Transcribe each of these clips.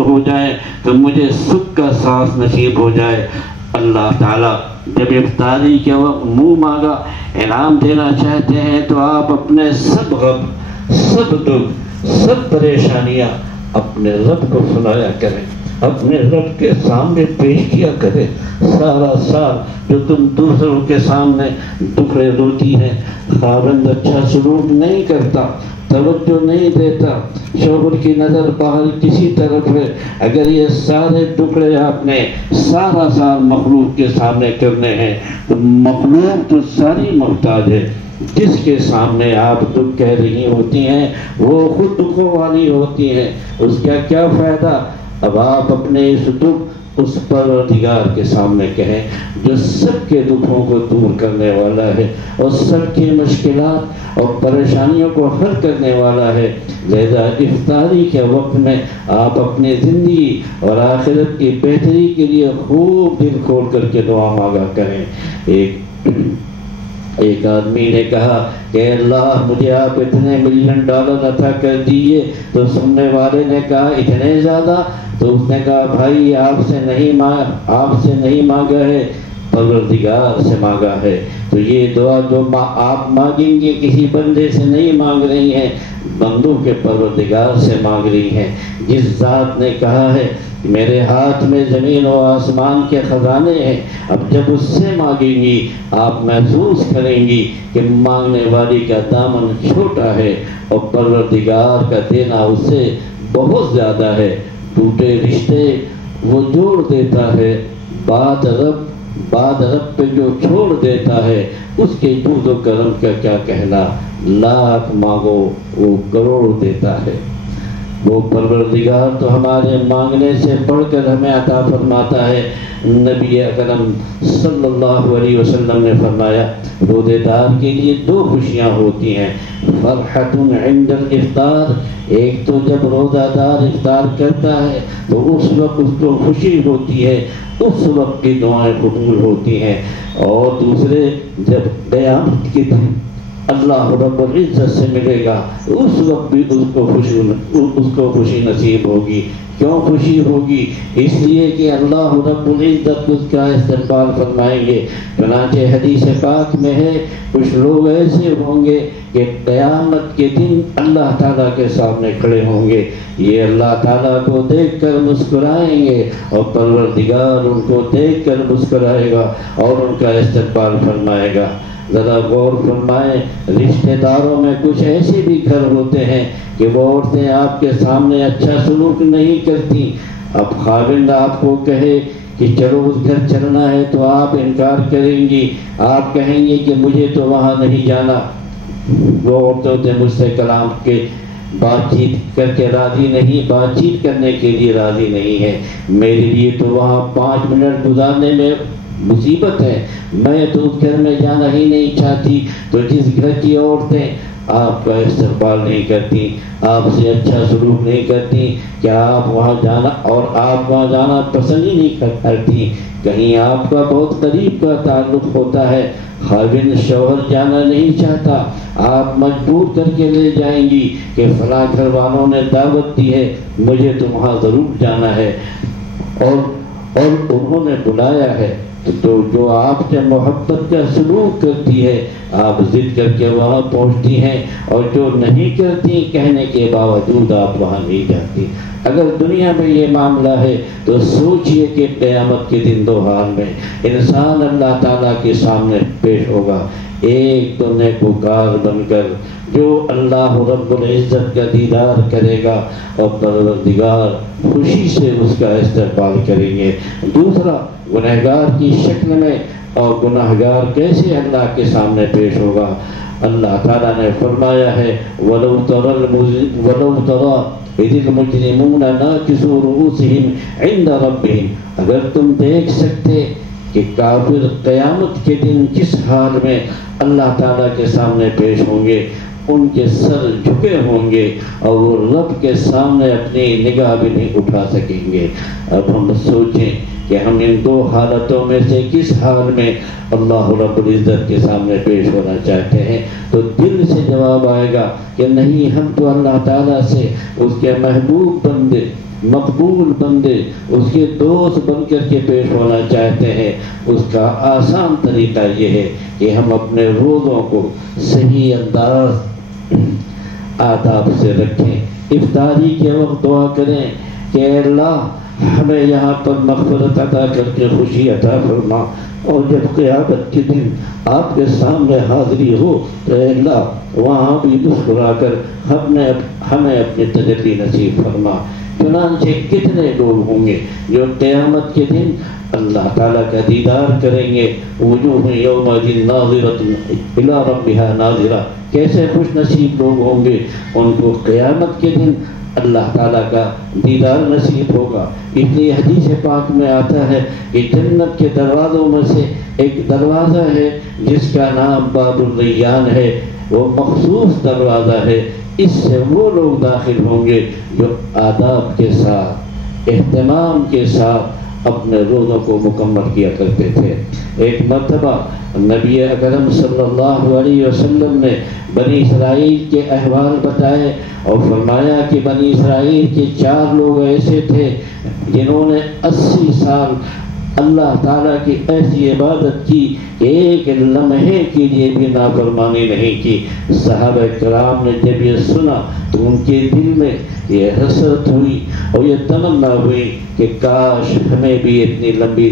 ہو جائے تو مجھے سکھ کا سانس نصیب ہو جائے۔ اللہ تعالیٰ جب افطاری کے وقت منہ مانگا انعام دینا چاہتے ہیں تو آپ اپنے سب غم، سب دکھ، سب پریشانیاں اپنے رب کو سنایا کریں، اپنے رب کے سامنے پیش کیا کرے۔ سارا سال جو تم دوسروں کے سامنے دکھڑے روتی ہیں، خاوند اچھا سلوک نہیں کرتا، توجہ نہیں دیتا، شوہر کی نظر باہر کسی طرف ہے، اگر یہ سارے ٹکڑے آپ نے سارا سال مخلوق کے سامنے کرنے ہیں تو مخلوق تو ساری محتاج ہے۔ جس کے سامنے آپ دکھ کہہ رہی ہوتی ہیں وہ خود دکھوں والی ہوتی ہیں، اس کا کیا فائدہ؟ اب آپ اپنے اس دکھ اس پروردگار کے سامنے کہیں جو سب کے دکھوں کو دور کرنے والا ہے اور سب کی مشکلات اور پریشانیوں کو حل کرنے والا ہے۔ لہذا افطاری کے وقت میں آپ اپنی زندگی اور آخرت کی بہتری کے لیے خوب دل کھول کر کے دعا مانگا کریں۔ ایک آدمی نے کہا کہ اللہ مجھے آپ اتنے $1,000,000 عطا کر دیجیے، تو سننے والے نے کہا اتنے زیادہ؟ تو اس نے کہا بھائی آپ سے نہیں مانگا ہے، پروردگار سے مانگا ہے۔ تو یہ دعا جو آپ مانگیں گے کسی بندے سے نہیں مانگ رہی ہیں، بندوں کے پروردگار سے مانگ رہی ہیں۔ جس ذات نے کہا ہے میرے ہاتھ میں زمین و آسمان کے خزانے ہیں، اب جب اس سے مانگیں گی آپ محسوس کریں گی کہ مانگنے والی کا دامن چھوٹا ہے اور پروردگار کا دینا اس سے بہت زیادہ ہے۔ ٹوٹے رشتے وہ جوڑ دیتا ہے، بات رب پہ جو چھوڑ دیتا ہے اس کے جود و کرم کا کیا کہنا، لاکھ مانگو وہ کروڑ دیتا ہے۔ وہ پروردگار تو ہمارے مانگنے سے بڑھ کر ہمیں عطا فرماتا ہے۔ نبی اکرم صلی اللہ علیہ وسلم نے فرمایا روزے دار کے لیے 2 خوشیاں ہوتی ہیں، فرحۃ عند الافطار، ایک تو جب روزہ دار افطار کرتا ہے تو اس وقت اس کو خوشی ہوتی ہے، اس وقت کی دعائیں قبول ہوتی ہیں، اور دوسرے جب قیامت کے دن اللہ رب العزت سے ملے گا اس وقت بھی اس کو خوشی نصیب ہوگی۔ کیوں خوشی ہوگی؟ اس لیے کہ اللہ رب العزت اس کا استقبال فرمائیں گے۔ چنانچہ حدیث پاک میں ہے کچھ لوگ ایسے ہوں گے کہ قیامت کے دن اللہ تعالیٰ کے سامنے کھڑے ہوں گے، یہ اللہ تعالیٰ کو دیکھ کر مسکرائیں گے اور پروردگار ان کو دیکھ کر مسکرائے گا اور ان کا استقبال فرمائے گا۔ ذرا غور فرمائیں، رشتہ داروں میں کچھ ایسے بھی گھر ہوتے ہیں کہ وہ عورتیں آپ کے سامنے اچھا سلوک نہیں کرتی، اب خاوند آپ کو کہے کہ چلو اس گھر چلنا ہے تو آپ انکار کریں گی، آپ کہیں گے کہ مجھے تو وہاں نہیں جانا۔ وہ عورتیں مجھ سے کلام کے بات چیت کر کے راضی نہیں، بات چیت کرنے کے لیے راضی نہیں ہے، میرے لیے تو وہاں 5 منٹ گزارنے میں مصیبت ہے، میں تو اس گھر میں جانا ہی نہیں چاہتی۔ تو جس گھر کی عورتیں آپ کا استقبال نہیں کرتی، آپ سے اچھا سلوک نہیں کرتی، کیا آپ وہاں جانا اور آپ وہاں جانا پسند ہی نہیں کرتی، کہیں آپ کا بہت قریب کا تعلق ہوتا ہے، خاوند شوہر جانا نہیں چاہتا، آپ مجبور کر کے لے جائیں گی کہ فلاں گھر والوں نے دعوت دی ہے مجھے تو وہاں ضرور جانا ہے اور انہوں نے بلایا ہے، تو جو آپ سے محبت کا سلوک کرتی ہے آپ ضد کر کے وہاں پہنچتی ہیں، اور جو نہیں کرتی کہنے کے باوجود آپ وہاں نہیں جاتی۔ اگر دنیا میں یہ معاملہ ہے تو سوچئے کہ قیامت کے دن 2 حال میں انسان اللہ تعالیٰ کے سامنے پیش ہوگا، ایک تو نیکوکار بن کر جو اللہ رب العزت کا دیدار کرے گا اور پروردگار خوشی سے اس کا استقبال کریں گے، دوسرا گنہگار کی شکل میں، اور گنہگار کیسے اللہ کے سامنے پیش ہوگا؟ اللہ تعالیٰ نے فرمایا ہے وَلَوْ تَرَى إِذِ الْمُجْرِمُونَ نَاكِسُو رُؤُوسِهِمْ عِنْدَ رَبِّهِمْ، اگر تم دیکھ سکتے کہ کافر قیامت کے دن کس حال میں اللہ تعالیٰ کے سامنے پیش ہوں گے، ان کے سر جھکے ہوں گے اور وہ رب کے سامنے اپنی نگاہ بھی نہیں اٹھا سکیں گے۔ اب ہم سوچیں کہ ہم ان 2 حالتوں میں سے کس حال میں اللہ رب العزت کے سامنے پیش ہونا چاہتے ہیں، تو دل سے جواب آئے گا کہ نہیں، ہم تو اللہ تعالیٰ سے اس کے محبوب بندے مقبول بندے اس کے دوست بن کر کے پیش ہونا چاہتے ہیں، اس کا آسان طریقہ یہ ہے کہ ہم اپنے روزوں کو صحیح انداز آداب سے رکھیں۔ افطاری کے وقت دعا کریں کہ اے اللہ ہمیں یہاں پر مغفرت عطا کر کے خوشی عطا فرما، اور جب قیامت کے دن آپ کے سامنے حاضری ہو تو اے اللہ وہاں بھی مسکرا کر ہمیں اپنی تجلی نصیب فرما۔ چنانچہ کتنے لوگ ہوں گے جو قیامت کے دن اللہ تعالیٰ کا دیدار کریں گے، وجوہ یومئذ ناظرۃ الی ربها ناظرہ، کیسے خوش نصیب لوگ ہوں گے، ان کو قیامت کے دن اللہ تعالیٰ کا دیدار نصیب ہوگا۔ اس لیے حدیث پاک میں آتا ہے کہ جنت کے دروازوں میں سے ایک دروازہ ہے جس کا نام باب الریان ہے، وہ مخصوص دروازہ ہے، اس سے وہ لوگ داخل ہوں گے جو آداب کے ساتھ اہتمام کے ساتھ اپنے روزوں کو مکمل کیا کرتے تھے۔ ایک مرتبہ نبی اکرم صلی اللہ علیہ وسلم نے بنی اسرائیل کے احوال بتائے اور فرمایا کہ بنی اسرائیل کے 4 لوگ ایسے تھے جنہوں نے 80 سال اللہ تعالیٰ کی ایسی عبادت کی کہ ایک لمحے کے لیے بھی نافرمانی نہیں کی۔ صحابہ کرام نے جب یہ سنا تو ان کے دل میں یہ حسرت ہوئی اور یہ تمنا ہوئی کہ کاش ہمیں بھی اتنی لمبی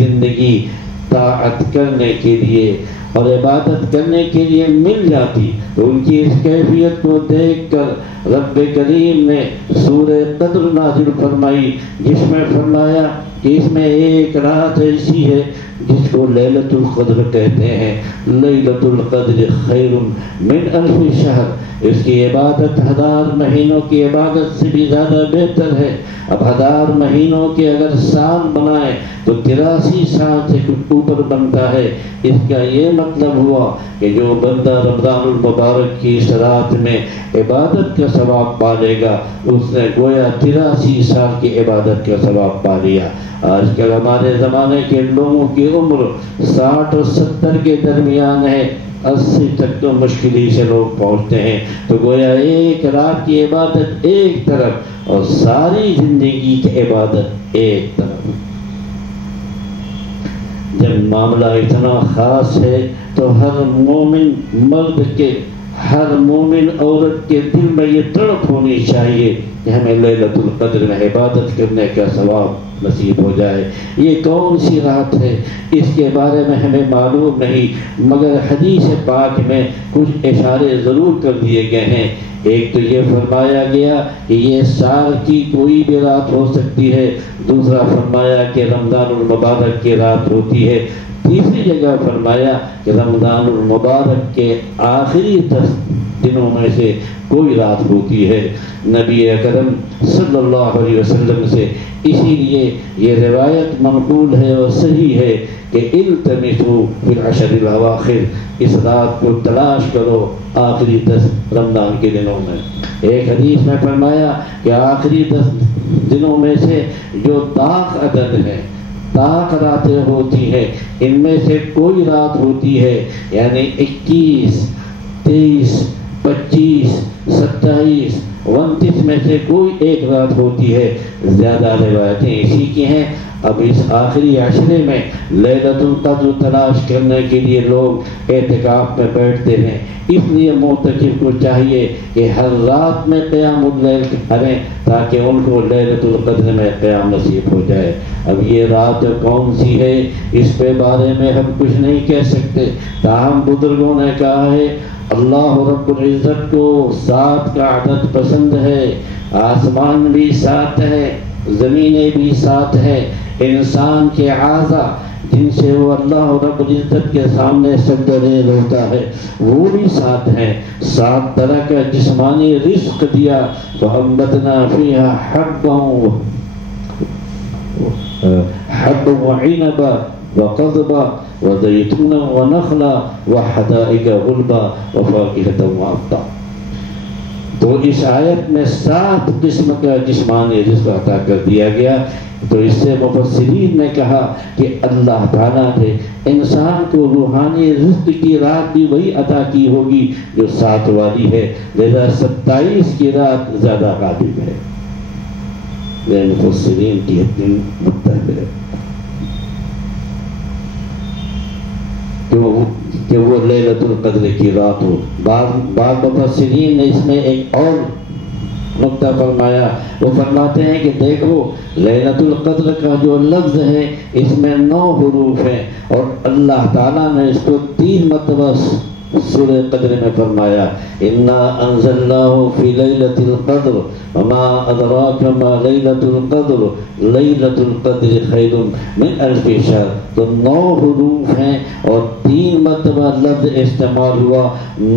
زندگی طاعت کرنے کے لیے اور عبادت کرنے کے لیے مل جاتی۔ تو ان کی اس کیفیت کو دیکھ کر رب کریم نے سورہ قدر نازل فرمائی، جس میں فرمایا کہ اس میں ایک رات ایسی ہے جس کو لیلۃ القدر کہتے ہیں۔ لیلۃ القدر خیر من 1000 شہر، اس کی عبادت 1000 مہینوں کی عبادت سے بھی زیادہ بہتر ہے۔ اب 1000 مہینوں کے اگر سال بنائیں تو 83 سال سے کچھ اوپر بنتا ہے۔ اس کا یہ مطلب ہوا کہ جو بندہ رمضان المبارک کی اس رات میں عبادت کا ثواب پالے گا، اس نے گویا 83 سال کی عبادت کا ثواب پا لیا۔ آج کل ہمارے زمانے کے لوگوں کی عمر 60 اور 70 کے درمیان ہے، 80 تک تو مشکل ہی سے لوگ پہنچتے ہیں۔ تو گویا ایک رات کی عبادت ایک طرف اور ساری زندگی کی عبادت ایک طرف۔ جب معاملہ اتنا خاص ہے تو ہر مومن مرد کے، ہر مومن عورت کے دل میں یہ تڑپ ہونی چاہیے کہ ہمیں لیلۃ القدر میں عبادت کرنے کا ثواب نصیب ہو جائے۔ یہ کون سی رات ہے اس کے بارے میں ہمیں معلوم نہیں، مگر حدیث پاک میں کچھ اشارے ضرور کر دیے گئے ہیں۔ ایک تو یہ فرمایا گیا کہ یہ سال کی کوئی بھی رات ہو سکتی ہے، دوسرا فرمایا کہ رمضان المبارک کی رات ہوتی ہے، تیسری جگہ فرمایا کہ رمضان المبارک کے آخری 10 دنوں میں سے کوئی رات ہوتی ہے نبی اکرم صلی اللہ علیہ وسلم سے۔ اسی لیے یہ روایت منقول ہے اور صحیح ہے کہ التمسوا فی العشر الاواخر، اس رات کو تلاش کرو آخری 10 رمضان کے دنوں میں۔ ایک حدیث میں فرمایا کہ آخری 10 دنوں میں سے جو طاق عدد ہے، طاق راتیں ہوتی ہیں، ان میں سے کوئی رات ہوتی ہے یعنی 21، 23، 25، 27، 29 میں سے کوئی ایک رات ہوتی ہے۔ زیادہ روایتیں اسی کی ہیں۔ اب اس آخری عشرے میں لیلۃ القدر تلاش کرنے کے لیے لوگ اعتکاف میں بیٹھتے ہیں، اس لیے معتکف کو چاہیے کہ ہر رات میں قیام اللیل کریں تاکہ ان کو لیلۃ القدر میں قیام نصیب ہو جائے۔ اب یہ رات کون سی ہے اس پہ بارے میں ہم کچھ نہیں کہہ سکتے، تاہم بزرگوں نے کہا ہے اللہ رب العزت کو 7 کا عدد پسند ہے، آسمان بھی 7 ہے، زمینیں بھی 7 ہے، انسان کے اعضاء جن سے وہ اللہ رب العزت کے سامنے سجدہ ریز ہوتا ہے وہ بھی 7 ہیں۔ 7 طرح کا جسمانی رزق دیا، فَأَنبَتْنَا فِيهَا حَبًّا وَعِنَبًا وَقَضْبًا وَزَيْتُونًا وَنَخْلًا وَحَدَائِقَ غُلْبًا وَفَاكِهَةً وَأَبًّا۔ تو اس آیت میں 7 قسم کا جسمانی رزق عطا کر دیا گیا. تو اس سے مفسرین نے کہا کہ اللہ تعالیٰ نے انسان کو روحانی رزق کی رات بھی وہی عطا کی ہوگی جو 7 والی ہے، لہذا 27 کی رات زیادہ قابل ہے. یہ مفسرین کی اتنی متحد ہے کہ وہ لیلۃ القدر کی رات ہو. بعض مفسرین نے اس میں ایک اور نقطہ فرمایا. وہ فرماتے ہیں کہ دیکھو لیلۃ القدر کا جو لفظ ہے اس میں 9 حروف ہیں، اور اللہ تعالیٰ نے اس کو 3 مرتبہ سورہ قدر میں فرمایا انا انزلناه فی لیلۃ القدر وما ادراک ما لیلۃ القدر لیلۃ القدر خیر من الف شہر. تو 9 حروف ہیں اور 3 مرتبہ لفظ استعمال ہوا.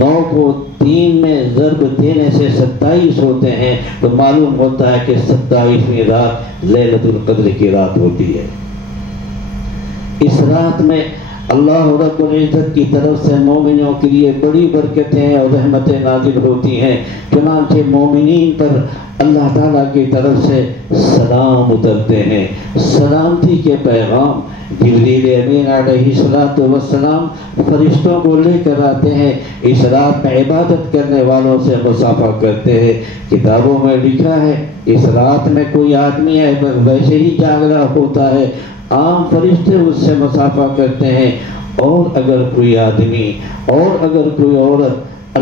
9 کو 3 میں ضرب دینے سے 27 ہوتے ہیں. تو معلوم ہوتا ہے کہ 27ویں رات لیلۃ القدر کی رات ہوتی ہے. اس رات میں اللہ رب العزت کی طرف سے مومنوں کے لیے بڑی برکتیں اور رحمتیں نازل ہوتی ہیں. چنانچہ مومنین پر اللہ تعالیٰ کی طرف سے سلام اترتے ہیں. سلامتی کے پیغام جبریل امین علیہ السلام فرشتوں کو لے کر آتے ہیں. اس رات میں عبادت کرنے والوں سے مصافحہ کرتے ہیں. کتابوں میں لکھا ہے اس رات میں کوئی آدمی ہے ویسے ہی جاگ رہا ہوتا ہے، عام فرشتے اس سے مصافحہ کرتے ہیں. اور اگر کوئی آدمی اور اگر کوئی عورت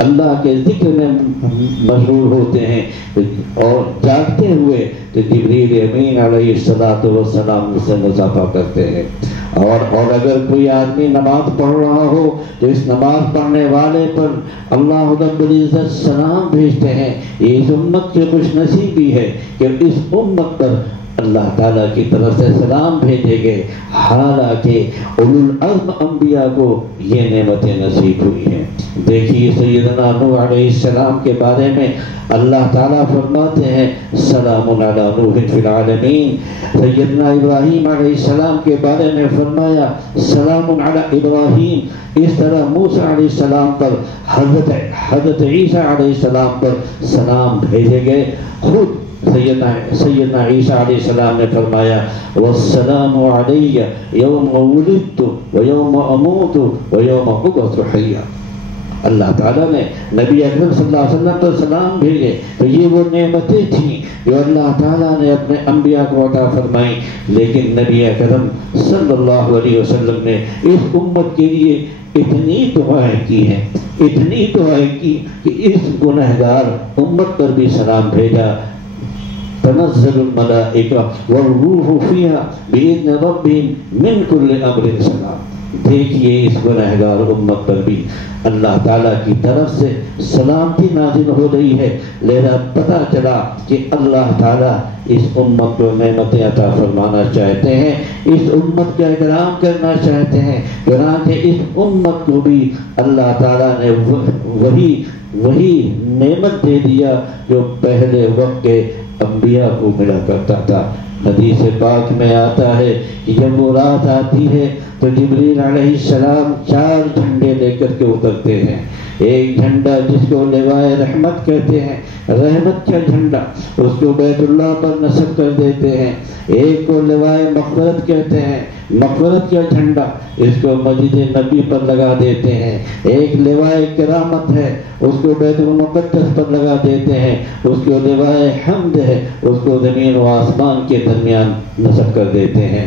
اللہ کے ذکر میں مشغول ہوتے ہیں اور جاگتے ہوئے تو جبریل امین علیہ السلام سے مصافحہ کرتے ہیں. اور اگر کوئی آدمی نماز پڑھ رہا ہو تو اس نماز پڑھنے والے پر اللہ رب العزت سلام بھیجتے ہیں. یہ اس امت کی خوش نصیبی ہے کہ اس امت پر اللہ تعالیٰ کی طرف سے سلام بھیجے گئے، حالانکہ اولو العزم انبیاء کو یہ نعمتیں نصیب ہوئی ہیں. دیکھیے سیدنا نوح علیہ السلام کے بارے میں اللہ تعالیٰ فرماتے ہیں سلام علی نوح فی العالمین. سیدنا ابراہیم علیہ السلام کے بارے میں فرمایا سلام علی ابراہیم. اس طرح موسیٰ علیہ السلام پر حضرت عیسیٰ علیہ السلام پر سلام بھیجے گئے. خود سیدنا عیسیٰ علیہ السلام نے فرمایا والسلام علی یوم ولدت ویوم اموت ویوم ابعث حیا. اللہ تعالیٰ نے نبی اکرم صلی اللہ علیہ وسلم پر سلام بھیجے. تو یہ وہ نعمتیں تھیں جو اللہ تعالیٰ نے اپنے انبیاء کو عطا فرمائیں. لیکن نبی اکرم صلی اللہ علیہ وسلم نے اس امت کے لیے اتنی دعائیں کی ہیں، اتنی دعائیں کی کہ اس گنہگار امت پر بھی سلام بھیجا. تنزل الملائکہ والروح فیہا بإذن ربہم من کل امر سلام. دیکھیے اس گنہگار امت پر بھی اللہ تعالیٰ کی طرف سے سلامتی نازل ہو رہی ہے. لہذا پتہ چلا کہ اللہ تعالیٰ اس امت کو نعمتیں عطا فرمانا چاہتے ہیں، اس امت کا اکرام کرنا چاہتے ہیں. چنانچہ اس امت کو بھی اللہ تعالیٰ نے وہی نعمت دے دیا جو پہلے وقت کے انبیاء کو ملا کرتا تھا. حدیث پاک میں آتا ہے کہ جب وہ رات آتی ہے تو جبریل علیہ السلام 4 جھنڈے لے کر کے اترتے ہیں. ایک جھنڈا جس کو لوائے رحمت کہتے ہیں، رحمت کا جھنڈا، اس کو بیت اللہ پر نصب کر دیتے ہیں. ایک کو لوائے مغفرت کہتے ہیں، مغفرت کا جھنڈا، اس کو مسجد نبی پر لگا دیتے ہیں. ایک لوائے کرامت ہے، اس کو بیت المقدس پر لگا دیتے ہیں. اس کو لوائے حمد ہے، اس کو زمین و آسمان کے درمیان نصب کر دیتے ہیں.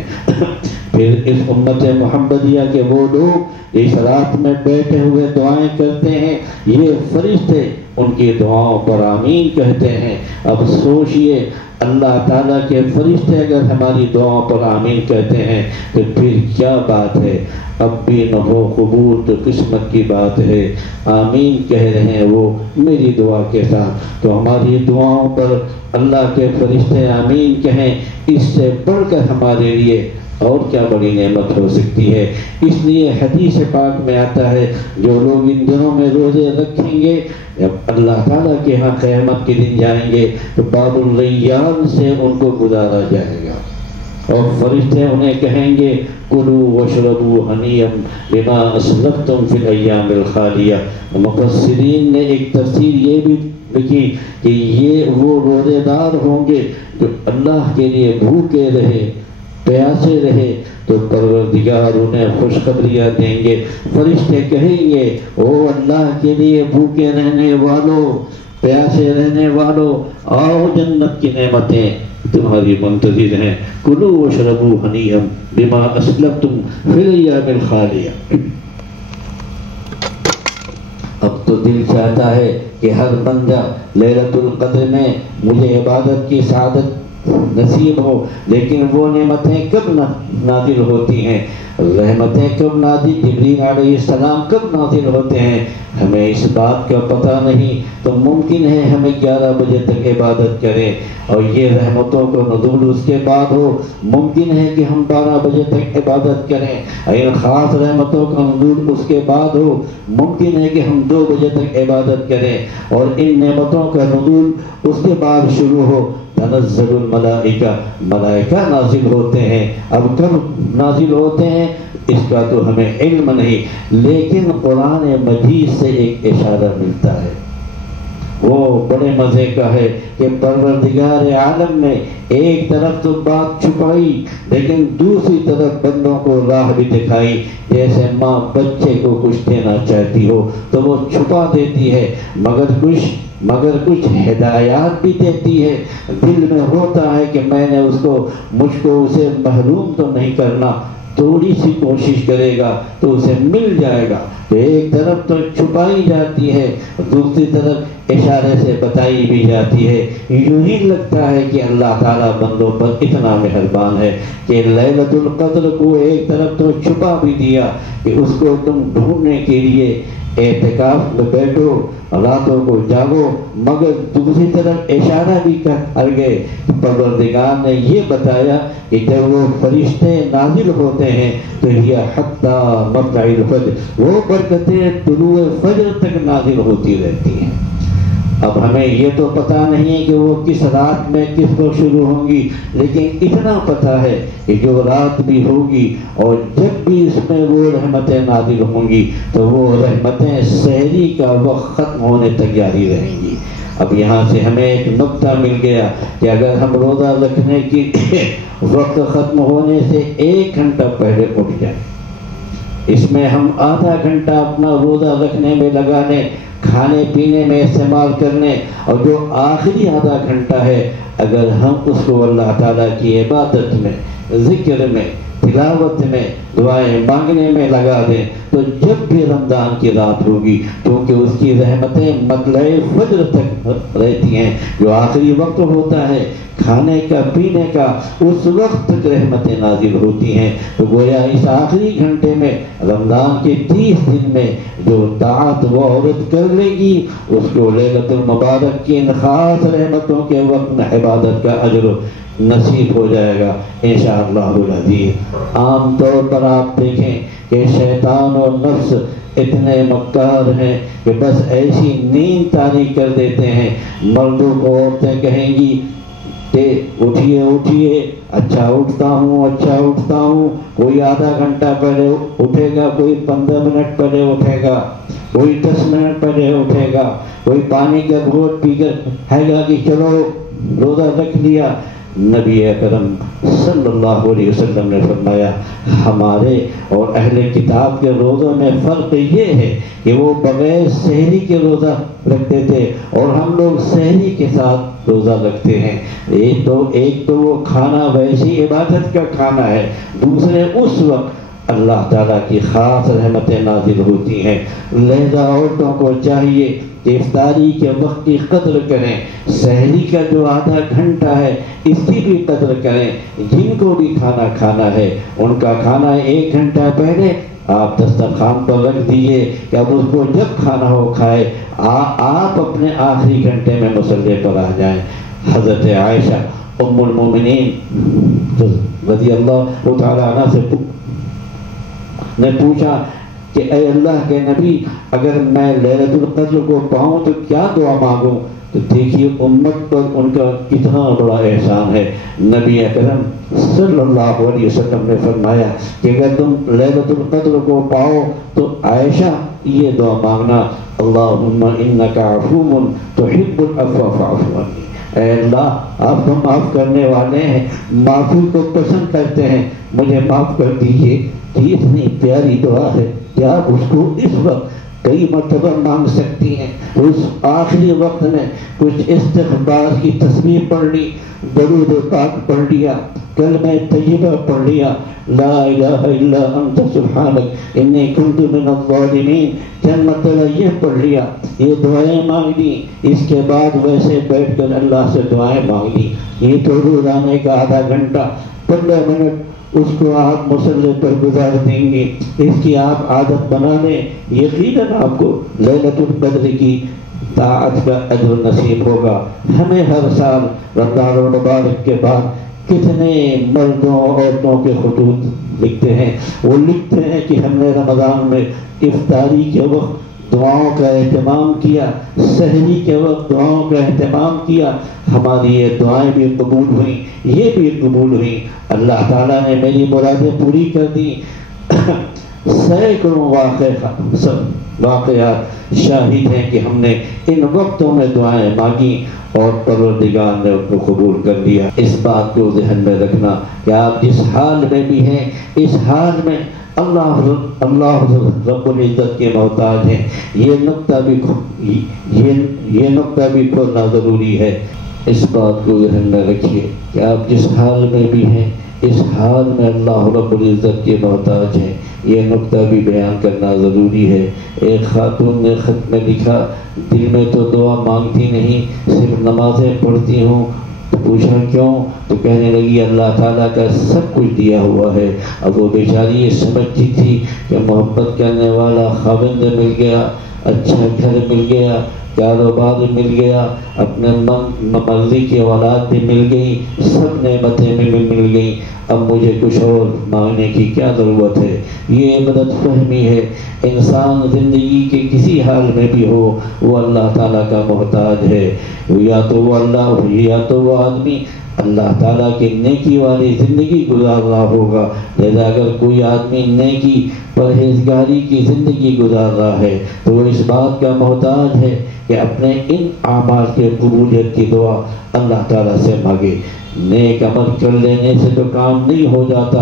پھر اس امت محمدیہ کے وہ لوگ اس رات میں بیٹھے ہوئے دعائیں کرتے ہیں، یہ فرشتے ان کی دعاؤں پر آمین کہتے ہیں. اب سوچئے اللہ تعالیٰ کے فرشتے اگر ہماری دعاؤں پر آمین کہتے ہیں تو پھر کیا بات ہے. اب بھی نہ ہو قبول تو قسمت کی بات ہے. آمین کہہ رہے ہیں وہ میری دعا کے ساتھ، تو ہماری دعاؤں پر اللہ کے فرشتے آمین کہیں، اس سے بڑھ کر ہمارے لیے اور کیا بڑی نعمت ہو سکتی ہے. اس لیے حدیث پاک میں آتا ہے جو لوگ ان دنوں میں روزے رکھیں گے جب اللہ تعالیٰ کے ہاں قیامت کے دن جائیں گے تو باب الریان سے ان کو گزارا جائے گا. اور فرشتے انہیں کہیں گے کلوا واشربوا ہنیئا بما اسلفتم فی الایام الخالیہ۔ مفسرین نے ایک تفسیر یہ بھی لکھی کہ یہ وہ روزے دار ہوں گے جو اللہ کے لیے بھوکے رہے پیاسے رہے تو پروردگار انہیں خوشخبریاں دیں گے۔ فرشتے کہیں گے او اللہ کے لیے بھوکے رہنے والوں پیاسے رہنے والوں آؤ جنت کی نعمتیں تمہاری منتظر ہیں، کلوا واشربوا ہنیئا بما اسلفتم فی الایام الخالیہ۔ اب تو دل چاہتا ہے کہ ہر بندہ لیلۃ القدر میں مجھے عبادت کی سعادت نصیب ہو، لیکن وہ نعمتیں کب نازل ہوتی ہیں، رحمتیں کب نازل، جبریل علیہ السلام کب نازل ہوتے ہیں، ہمیں اس بات کا پتہ نہیں۔ تو ممکن ہے ہمیں 11 بجے تک عبادت کریں اور یہ رحمتوں کا نزول اس کے بعد ہو، ممکن ہے کہ ہم 12 بجے تک عبادت کریں اور ان خاص رحمتوں کا نزول اس کے بعد ہو، ممکن ہے کہ ہم 2 بجے تک عبادت کریں اور ان نعمتوں کا نزول اس کے بعد شروع ہو۔ تنزل الملائکہ، ملائکہ نازل ہوتے ہیں، اب کب نازل ہوتے ہیں اس کا تو ہمیں علم نہیں، لیکن قرآن مجید سے ایک اشارہ ملتا ہے، وہ بڑے مزے کا ہے کہ پروردگار عالم نے ایک طرف تو بات چھپائی لیکن دوسری طرف بندوں کو راہ بھی دکھائی۔ جیسے ماں بچے کو کچھ دینا چاہتی ہو تو وہ چھپا دیتی ہے، مگر کچھ ہدایات بھی دیتی ہے۔ دل میں ہوتا ہے کہ میں نے مجھ کو اسے محروم تو نہیں کرنا، تھوڑی سی کوشش کرے گا تو اسے مل جائے گا، تو ایک طرف تو چھپائی جاتی ہے دوسری طرف اشارے سے بتائی بھی جاتی ہے۔ یوں ہی لگتا ہے کہ اللہ تعالیٰ بندوں پر اتنا مہربان ہے کہ لیلۃ القدر کو ایک طرف تو چھپا بھی دیا کہ اس کو تم ڈھونڈنے کے لیے اعتکاف میں بیٹھو، راتوں کو جاگو، مگر دوسری طرف اشارہ بھی کر گئے۔ پروردگار نے یہ بتایا کہ جب وہ فرشتے نازل ہوتے ہیں تو یہ حتی مطلع الفجر، وہ برکتیں طلوع فجر تک نازل ہوتی رہتی ہیں۔ اب ہمیں یہ تو پتہ نہیں ہے کہ وہ کس رات میں کس کو شروع ہوں گی، لیکن اتنا پتہ ہے کہ جو رات بھی ہوگی اور جب بھی اس میں وہ رحمتیں نازل ہوں گی تو وہ رحمتیں سحری کا وقت ختم ہونے تک جاری رہیں گی۔ اب یہاں سے ہمیں ایک نقطہ مل گیا کہ اگر ہم روزہ رکھنے کی وقت ختم ہونے سے 1 گھنٹہ پہلے اٹھ جائیں، اس میں ہم آدھا گھنٹہ اپنا روزہ رکھنے میں لگا لیں، کھانے پینے میں استعمال کرنے، اور جو آخری آدھا گھنٹہ ہے اگر ہم اس کو اللہ تعالیٰ کی عبادت میں، ذکر میں، تلاوت میں، دعائیں مانگنے میں لگا دیں تو جب بھی رمضان کی رات ہوگی، کیونکہ اس کی رحمتیں مطلع فجر تک رہتی ہیں، جو آخری وقت ہوتا ہے کھانے کا پینے کا، اس وقت تک رحمتیں نازل ہوتی ہیں۔ تو گویا اس آخری گھنٹے میں رمضان کے 30 دن میں جو طاعت وہ عورت کر لے گی اس کو لیلۃ المبارک کی ان خاص رحمتوں کے وقت میں عبادت کا اجر نصیب ہو جائے گا انشاءاللہ العزیز۔ عام طور پر آپ دیکھیں کہ شیطان اور نفس اتنے مکار ہیں کہ بس ایسی نیند طاری کر دیتے ہیں۔ مردوں کو عورتیں کہیں گی کہ اٹھیے اٹھیے، اچھا اٹھتا ہوں، کوئی آدھا گھنٹہ پہلے اٹھے گا، کوئی 15 منٹ پہلے اٹھے گا، کوئی 10 منٹ پہلے اٹھے گا، کوئی پانی کا گھونٹ پی کر ہے گا کہ چلو روزہ رکھ لیا۔ نبی اکرم صلی اللہ علیہ وسلم نے فرمایا ہمارے اور اہل کتاب کے روزوں میں فرق یہ ہے کہ وہ بغیر سحری کے روزہ رکھتے تھے اور ہم لوگ سحری کے ساتھ روزہ رکھتے ہیں۔ ایک تو وہ کھانا ویسی عبادت کا کھانا ہے، دوسرے اس وقت اللہ تعالیٰ کی خاص رحمتیں نازل ہوتی ہیں۔ لہذا عورتوں کو چاہیے کہ افطاری کے وقت کی قدر کریں، سحری کا جو آدھا گھنٹہ ہے اس کی بھی قدر کریں۔ جن کو بھی کھانا کھانا ہے ان کا کھانا 1 گھنٹہ پہلے آپ دسترخوان پر رکھ دیجئے کہ اب اس کو جب کھانا ہو کھائے، آپ اپنے آخری گھنٹے میں مصلی پر آ جائیں۔ حضرت عائشہ ام المومنین رضی اللہ تعالیٰ عنہ سے نے پوچھا کہ اے اللہ کے نبی اگر میں لیلۃ القدر کو پاؤں تو کیا دعا مانگوں؟ تو دیکھیے امت پر ان کا کتنا بڑا احسان ہے۔ نبی اکرم صلی اللہ علیہ وسلم نے فرمایا کہ اگر تم لیلۃ القدر کو پاؤ تو عائشہ یہ دعا مانگنا، اللہم انک عفو تحب العفو فاعف عنی، اے اللہ آپ تو معاف کرنے والے ہیں، معافی کو پسند کرتے ہیں، مجھے معاف کر دیجیے۔ یہ اتنی پیاری دعا ہے کہ آپ اس کو اس وقت کئی مرتبہ مانگ سکتی ہیں۔ اس آخری وقت میں کچھ استغفار کی تسبیح پڑھ لی، درود پاک پڑھ لیا، کلمہ طیبہ پڑھ لیا، لا الہ الا انت سبحانک انی کنت من الظالمین، چند مرتبہ یہ پڑھ لیا، یہ دعائیں مانگ لی، اس کے بعد ویسے بیٹھ کر اللہ سے دعائیں مانگ لی۔ یہ تو روزانے کا آدھا گھنٹہ 15 منٹ اس کو آپ مصلی پر گزار دیں گے، اس کی آپ عادت بنا لیں، یقیناً آپ کو لیلۃ القدر کی طاعت کا اجر نصیب ہوگا۔ ہمیں ہر سال رمضان المبارک کے بعد کتنے مردوں عورتوں کے خطوط لکھتے ہیں، وہ لکھتے ہیں کہ ہم نے رمضان میں افطاری کے وقت دعاؤں کا اہتمام کیا، سحری کے وقت دعاؤں کا اہتمام کیا، ہماری یہ دعائیں بھی قبول ہوئیں، یہ بھی قبول ہوئیں، اللہ تعالیٰ نے میری مرادیں پوری کر دی۔ سینکڑوں واقعات شاہد ہیں کہ ہم نے ان وقتوں میں دعائیں مانگی اور پروردگار نے ان کو قبول کر لیا۔ اس بات کو ذہن میں رکھنا کہ آپ جس حال میں بھی ہیں، اس حال میں اللہ رب العزت کے محتاج ہیں، یہ نقطہ بھی کھولنا ضروری ہے۔ اس بات کو ذہن میں رکھیے کہ آپ جس حال میں بھی ہیں، اس حال میں اللہ رب العزت کے محتاج ہیں، یہ نقطہ بھی بیان کرنا ضروری ہے۔ ایک خاتون نے خط میں لکھا، دل میں تو دعا مانگتی نہیں، صرف نمازیں پڑھتی ہوں۔ تو پوچھا کیوں؟ تو کہنے لگی اللہ تعالیٰ کا سب کچھ دیا ہوا ہے۔ اب وہ بیچاری یہ سمجھتی تھی کہ محبت کرنے والا خاوند مل گیا، اچھا گھر مل گیا، کاروبار مل گیا، اپنے مرضی کی اولاد بھی مل گئی، سب نعمتیں بھی مل گئیں، اب مجھے کچھ اور مانگنے کی کیا ضرورت ہے؟ یہ غلط فہمی ہے۔ انسان زندگی کے کسی حال میں بھی ہو وہ اللہ تعالیٰ کا محتاج ہے، یا تو وہ آدمی اللہ تعالیٰ کی نیکی والی زندگی گزار رہا ہوگا۔ لہذا اگر کوئی آدمی نیکی پرہیزگاری کی زندگی گزار رہا ہے تو وہ اس بات کا محتاج ہے کہ اپنے ان اعمال کے قبولیت کی دعا اللہ تعالیٰ سے مانگے۔ نیک عمل کر لینے سے تو کام نہیں ہو جاتا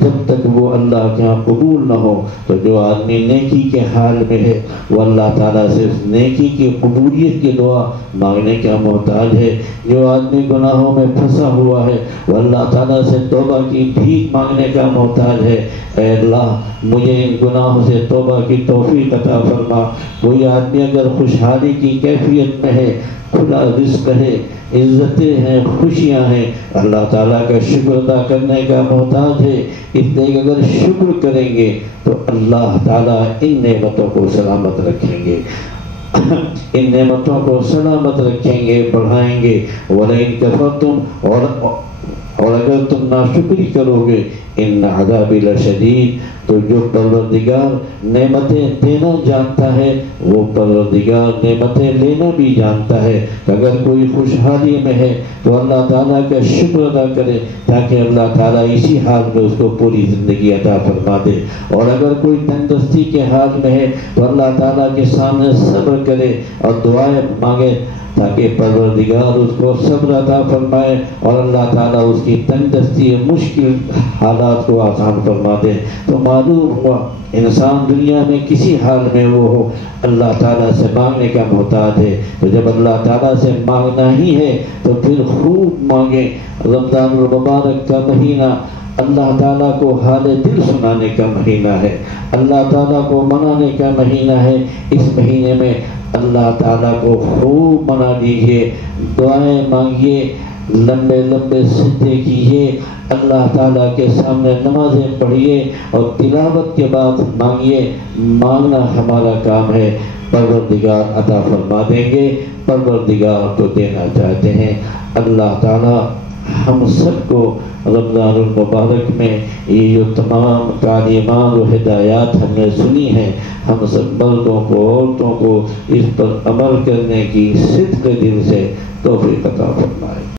جب تک وہ اللہ کے ہاں قبول نہ ہو۔ تو جو آدمی نیکی کے حال میں ہے وہ اللہ تعالیٰ سے اس نیکی کی قبولیت کی دعا مانگنے کا محتاج ہے۔ جو آدمی گناہوں میں پھنسا ہوا ہے وہ اللہ تعالیٰ سے توبہ کی بھیک مانگنے کا محتاج ہے۔ اے اللہ مجھے ان گناہوں سے توبہ کی توفیق عطا فرما۔ کوئی آدمی اگر خوشحالی کی کیفیت میں ہے، کھلا رزق ہے، عزتیں ہیں، خوشیاں ہیں، اللہ تعالیٰ کا شکر ادا کرنے کا محتاج ہے۔ اس لیے اگر شکر کریں گے تو اللہ تعالیٰ ان نعمتوں کو سلامت رکھیں گے، ان نعمتوں کو سلامت رکھیں گے، بڑھائیں گے۔ وَلَئِن كَفَرْتُمْ اور اگر تم ناشکری کرو گے ان عذابی لشدید، تو جو پروردگار نعمتیں دینا جانتا ہے وہ پروردگار نعمتیں لینا بھی جانتا ہے۔ اگر کوئی خوشحالی میں ہے تو اللہ تعالیٰ کا شکر ادا کرے تاکہ اللہ تعالیٰ اسی حال میں اس کو پوری زندگی عطا فرما دے، اور اگر کوئی تندرستی کے حال میں ہے تو اللہ تعالیٰ کے سامنے صبر کرے اور دعائیں مانگے تاکہ پروردگار اس کو صبر عطا فرمائے اور اللہ تعالیٰ اس کی تندرستی مشکل حالات کو آسان فرما دے۔ تو معلوم ہوا انسان دنیا میں کسی حال میں وہ ہو اللہ تعالیٰ سے مانگنے کا محتاج ہے۔ تو جب اللہ تعالیٰ سے مانگنا ہی ہے تو پھر خوب مانگیں۔ رمضان المبارک کا مہینہ اللہ تعالیٰ کو حال دل سنانے کا مہینہ ہے، اللہ تعالیٰ کو منانے کا مہینہ ہے۔ اس مہینے میں اللہ تعالیٰ کو خوب منا دیجیے، دعائیں مانگیے، لمبے لمبے سجدے کیجیے، اللہ تعالیٰ کے سامنے نمازیں پڑھیے اور تلاوت کے بعد مانگیے۔ مانگنا ہمارا کام ہے، پروردگار عطا فرما دیں گے، پروردگار کو دینا چاہتے ہیں۔ اللہ تعالیٰ ہم سب کو رمضان المبارک میں یہ جو تمام تعلیمات و ہدایات ہم نے سنی ہیں، ہم سب مردوں کو، عورتوں کو اس پر عمل کرنے کی صدق دل سے توفیق عطا فرمائے۔